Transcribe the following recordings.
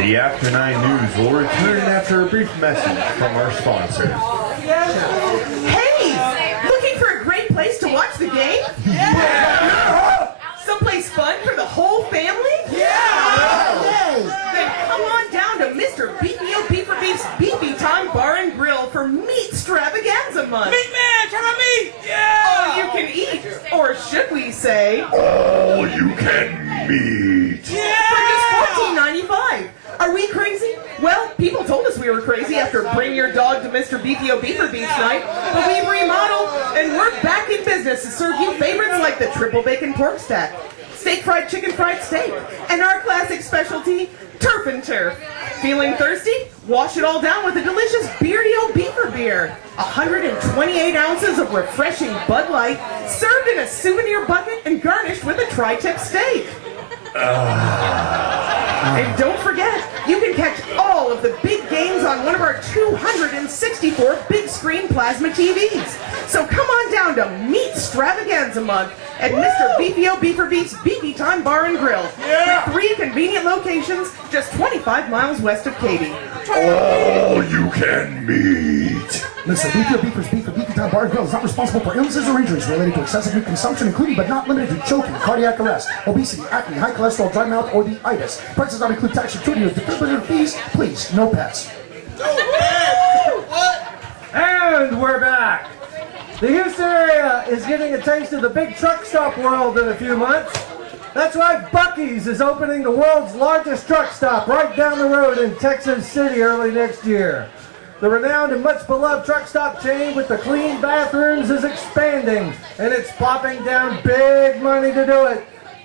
The After 9 News will return after a brief message from our sponsor. Hey! Looking for a great place to watch the game? Yeah! Someplace fun for the whole family? Yeah! Then come on down to Mr. BPO Beefer Beef's Beefy Time Bar and Grill for Meat Stravaganza Month. Meat man! Come on, meat! Yeah! All you can eat, or should we say, All you can meet. Yeah! for just $14.95. Are we crazy? Well, people told us we were crazy after Bring Your Dog to Mr. BPO Beefer Beef's night, but we've remodeled and we're back in business to serve you favorites like the triple bacon pork stack, steak fried chicken fried steak, and our classic specialty, turf and turf. Feeling thirsty? Wash it all down with a delicious Beardio Beefer beer. 128 ounces of refreshing Bud Light, served in a souvenir bucket and garnished with a tri-tip steak. And don't forget, you can catch all of the big games on one of our 264 big screen plasma TVs. So come on down to Meat Stravaganza Month at Mr. BPO Beefer Beef's Beefy Time Bar and Grill. Yeah. With 3 convenient locations just 25 miles west of Katy. All you can meet. Mr. BPO Beefer's Beefy Time Bar and Grill is not responsible for illnesses or injuries related to excessive meat consumption, including but not limited to choking, cardiac arrest, obesity, acne, high cholesterol, dry mouth, or the itis. Prices not include tax, gratuity, or defibrillator fees. Please, no pets. And we're back. The Houston area is getting a taste of the big truck stop world in a few months. That's right, Buc-ee's is opening the world's largest truck stop right down the road in Texas City early next year. The renowned and much beloved truck stop chain with the clean bathrooms is expanding, and it's plopping down big money to do it,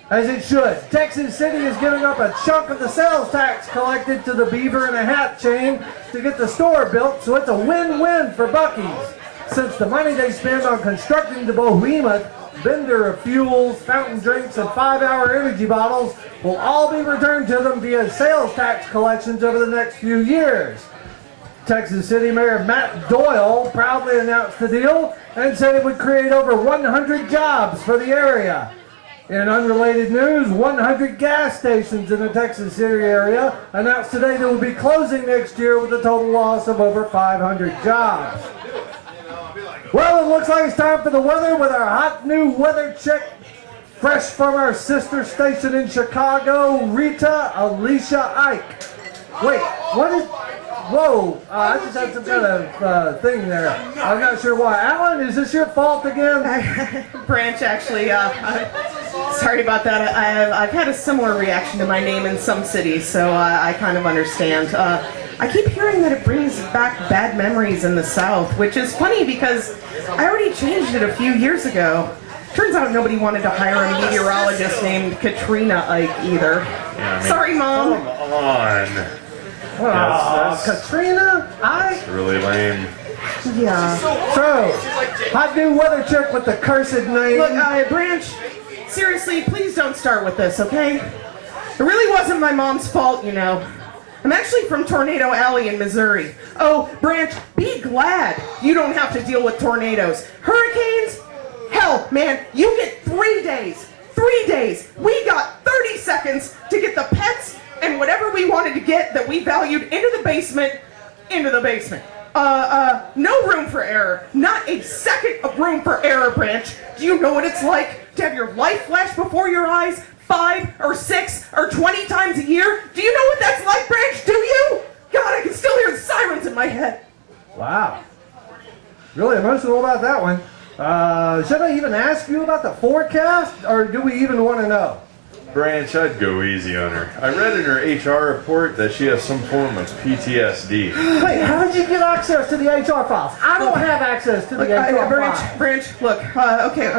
as it should. Texas City is giving up a chunk of the sales tax collected to the Beaver and a Hat chain to get the store built, so it's a win-win for Buc-ee's, since the money they spend on constructing the behemoth vendor of fuels, fountain drinks, and 5-hour energy bottles will all be returned to them via sales tax collections over the next few years. Texas City Mayor Matt Doyle proudly announced the deal and said it would create over 100 jobs for the area. In unrelated news, 100 gas stations in the Texas City area announced today they will be closing next year with a total loss of over 500 jobs. Well, it looks like it's time for the weather with our hot new weather check, fresh from our sister station in Chicago, Rita Alicia Ike. Wait, what is... Whoa, I just had some kind of thing there. I'm not sure why. Alan, is this your fault again? Branch, actually, sorry about that. I've had a similar reaction to my name in some cities, so I kind of understand. I keep hearing that it brings back bad memories in the South, which is funny because I already changed it a few years ago. Turns out nobody wanted to hire a meteorologist named Katrina Ike either. Yeah, I mean, Sorry, Mom. Come on. Katrina, It's really lame. Yeah. So, hot new weather check with the cursed name. Look, Branch, seriously, please don't start with this, okay? It really wasn't my mom's fault, you know. I'm actually from Tornado Alley in Missouri. Oh, Branch, be glad you don't have to deal with tornadoes. Hurricanes? Hell, man, you get 3 days. 3 days. We got 30 seconds to get the pets and whatever we wanted to get that we valued into the basement. No room for error. Not a second of room for error, Branch. Do you know what it's like to have your life flash before your eyes 5 or 6 or 20 times a year? Do you know what that's like, Branch? Do you? God, I can still hear the sirens in my head. Wow. Really emotional about that one. Should I even ask you about the forecast, or do we even want to know? Branch, I'd go easy on her. I read in her HR report that she has some form of PTSD. Wait, how did you get access to the HR files? I don't have access to the HR files. Branch, look, okay.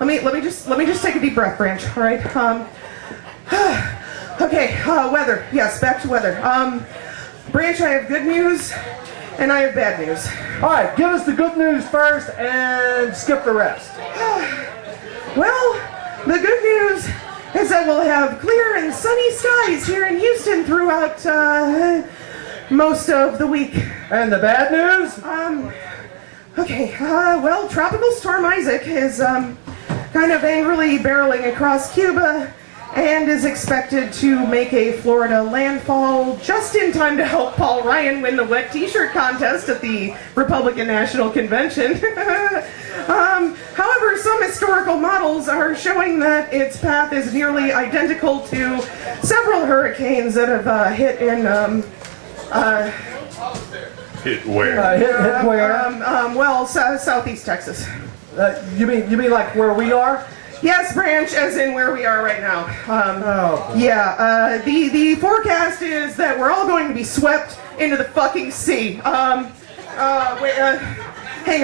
Let me just take a deep breath, Branch, all right? Okay, weather. Yes, back to weather. Branch, I have good news, and I have bad news. All right, give us the good news first, and skip the rest. Well, the good news is that we'll have clear and sunny skies here in Houston throughout most of the week. And the bad news? Well, Tropical Storm Isaac is kind of angrily barreling across Cuba and is expected to make a Florida landfall just in time to help Paul Ryan win the wet t-shirt contest at the Republican National Convention. However, some historical models are showing that its path is nearly identical to several hurricanes that have hit in Hit where? Hit where? Southeast Texas. You mean like where we are? Yes, Branch, as in where we are right now. Oh. Yeah, the forecast is that we're all going to be swept into the fucking sea. Hang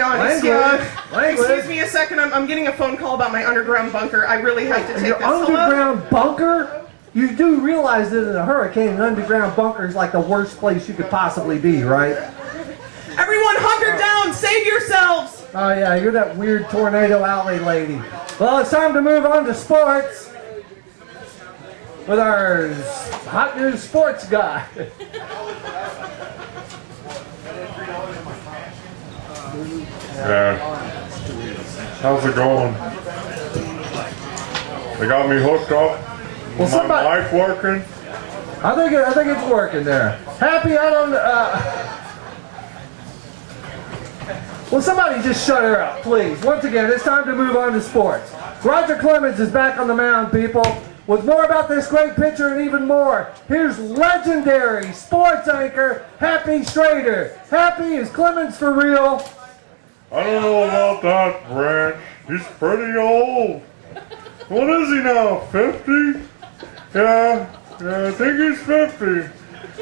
on. Excuse me a second. I'm getting a phone call about my underground bunker. I really have to take Your this. underground bunker? You do realize that in a hurricane, an underground bunker is like the worst place you could possibly be, right? Everyone hunker down! Save yourselves! Oh yeah, you're that weird tornado alley lady. Well, it's time to move on to sports with our hot news sports guy. Yeah. How's it going? They got me hooked up. Well, My mic working? I think it's working there. Happy, I don't. Will somebody just shut her up, please? Once again, it's time to move on to sports. Roger Clemens is back on the mound, people, with more about this great pitcher and even more. Here's legendary sports anchor Happy Schrader. Happy, is Clemens for real? I don't know about that, Branch. He's pretty old. What is he now, 50? Yeah, I think he's 50.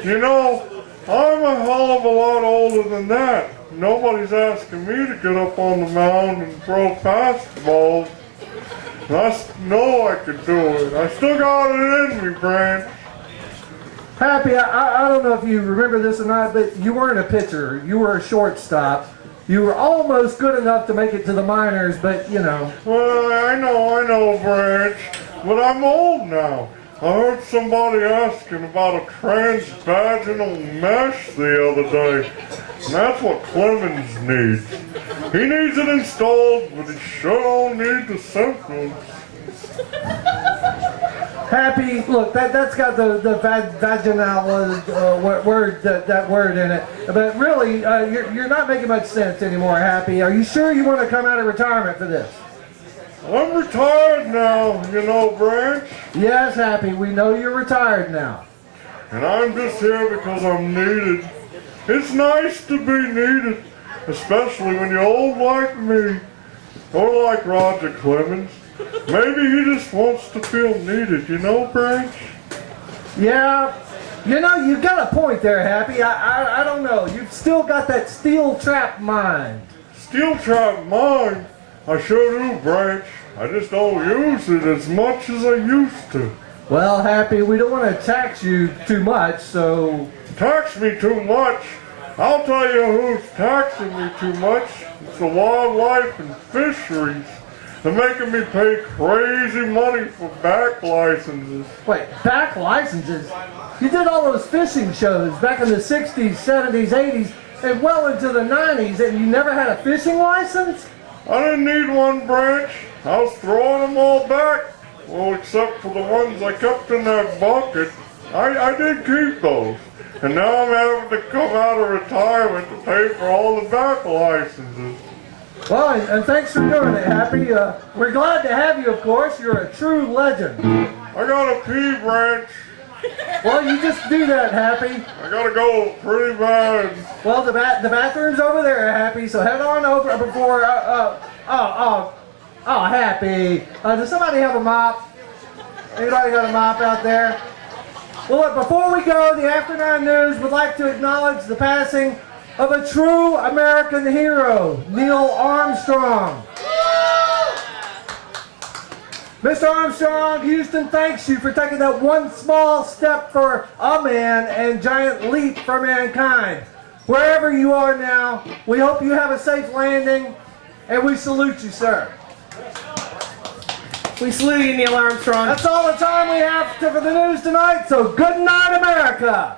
You know, I'm a hell of a lot older than that. Nobody's asking me to get up on the mound and throw fastballs. I know I could do it. I still got it in me, Branch. Happy, I don't know if you remember this or not, but you weren't a pitcher. You were a shortstop. You were almost good enough to make it to the minors, but you know. Well, I know, Branch. But I'm old now. I heard somebody asking about a transvaginal mesh the other day. And that's what Clemens needs. He needs it installed, but he sure don't need the symptoms. Happy, look, that's got the vaginal word, that word in it. But really, you're not making much sense anymore, Happy. Are you sure you want to come out of retirement for this? I'm retired now, you know, Branch. Yes, Happy, we know you're retired now. And I'm just here because I'm needed. It's nice to be needed, especially when you're old like me, or like Roger Clemens. Maybe he just wants to feel needed, you know, Branch? Yeah, you know, you've got a point there, Happy. I don't know. You've still got that steel trap mind. Steel trap mind? I sure do, Branch. I just don't use it as much as I used to. Well, Happy, we don't want to tax you too much, so... Tax me too much? I'll tell you who's taxing me too much. It's the wildlife and fisheries. They're making me pay crazy money for back licenses. Wait, back licenses? You did all those fishing shows back in the 60s, 70s, 80s, and well into the 90s, and you never had a fishing license? I didn't need one, Branch. I was throwing them all back. Well, except for the ones I kept in that bucket. I did keep those. And now I'm having to come out of retirement to pay for all the back licenses. Well, and thanks for doing it, Happy. We're glad to have you, of course. You're a true legend. I gotta pee, Branch. Well, you just do that, Happy. I gotta go pretty bad. Well, the bathroom's over there, Happy, so head on over before, Happy. Does somebody have a mop? Anybody got a mop out there? Well, look, before we go, the Afternoon News would like to acknowledge the passing of a true American hero, Neil Armstrong. Mr. Armstrong, Houston thanks you for taking that one small step for a man and giant leap for mankind. Wherever you are now, we hope you have a safe landing, and we salute you, sir. We salute you, Neil Armstrong. That's all the time we have for the news tonight, so good night, America.